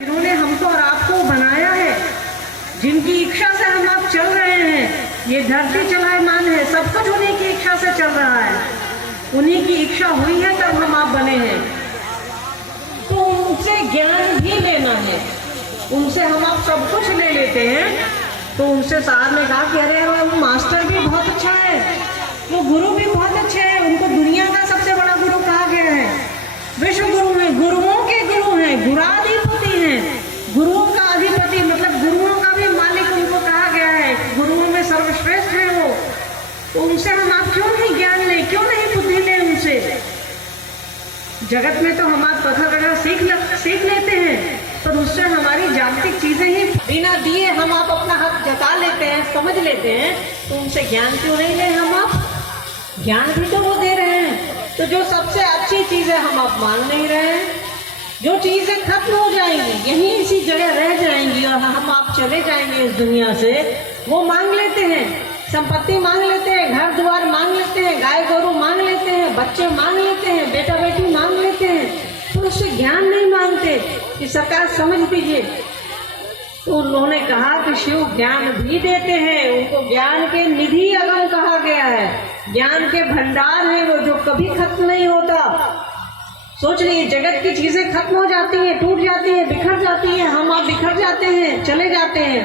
जिन्होंने हमको और आपको बनाया है, जिनकी इच्छा से हम आप चल रहे हैं, ये धरती चलायमान है, सब कुछ उन्हीं की इच्छा से चल रहा है। उन्हीं की इच्छा हुई है तब हम आप बने हैं। तो उनसे ज्ञान भी लेना है, उनसे हम आप सब कुछ ले लेते हैं। तो उनसे साहब ने कहा कि अरे वो मास्टर भी बहुत अच्छा है, वो गुरु भी बहुत अच्छे हैं, उनको दुनिया का सबसे बड़ा गुरु कहा गया है, विश्व गुरु है, गुरुओं के गुरु हैं, गुराधिपति हैं, गुरुओं का अधिपति मतलब गुरुओं का भी मालिक उनको कहा गया है, गुरुओं में सर्वश्रेष्ठ है वो। तो उनसे हम आप क्यों नहीं ज्ञान लें, क्यों नहीं बुद्धि लें उनसे? जगत में तो हम आप कथा कथा सीख लेते हैं, पर उससे हमारी जागतिक चीजें ही बिना दिए हम आप अपना हक जता लेते हैं, समझ लेते हैं। तो उनसे ज्ञान क्यों नहीं लें हम आप? ज्ञान भी तो वो दे रहे हैं। तो जो सबसे अच्छी चीजें हम आप मान नहीं रहे हैं, जो चीजें खत्म हो जाएंगी, यहीं इसी जगह रह जाएंगी और हम आप चले जाएंगे इस दुनिया से, वो मांग लेते हैं। संपत्ति मांग लेते हैं, घर द्वार मांग लेते हैं, गाय गोरू मांग लेते हैं, बच्चे मांग लेते हैं, बेटा बेटी मांग लेते हैं, तो उससे ज्ञान नहीं मांगते कि सरकार समझ दीजिए। तो उन्होंने कहा कि शिव ज्ञान भी देते हैं, उनको ज्ञान के निधि अगम कहा गया है, ज्ञान के भंडार है वो, जो कभी खत्म नहीं होता। सोच लीजिए, जगत की चीजें खत्म हो जाती हैं, टूट जाती हैं, बिखर जाती हैं, हम आप बिखर जाते हैं, चले जाते हैं,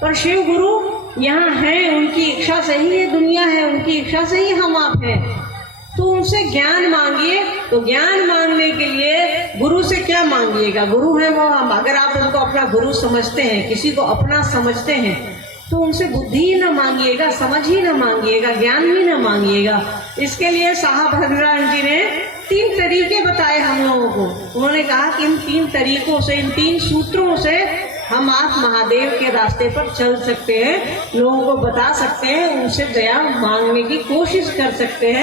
पर शिव गुरु यहाँ हैं, उनकी इच्छा से ही ये दुनिया है, उनकी इच्छा से ही हम आप हैं। तो उनसे ज्ञान मांगिए। तो ज्ञान मांगने के लिए गुरु से क्या मांगिएगा? गुरु है वो हम, अगर आप उनको अपना गुरु समझते हैं, किसी को अपना समझते हैं, तो उनसे बुद्धि ही न मांगिएगा, समझ ही न मांगिएगा, ज्ञान ही न मांगिएगा। इसके लिए साहब भगवान जी ने 3 तरीके बताए हम लोगों को। उन्होंने कहा कि इन 3 तरीकों से, इन 3 सूत्रों से हम आप महादेव के रास्ते पर चल सकते हैं, लोगों को बता सकते हैं, उनसे दया मांगने की कोशिश कर सकते हैं।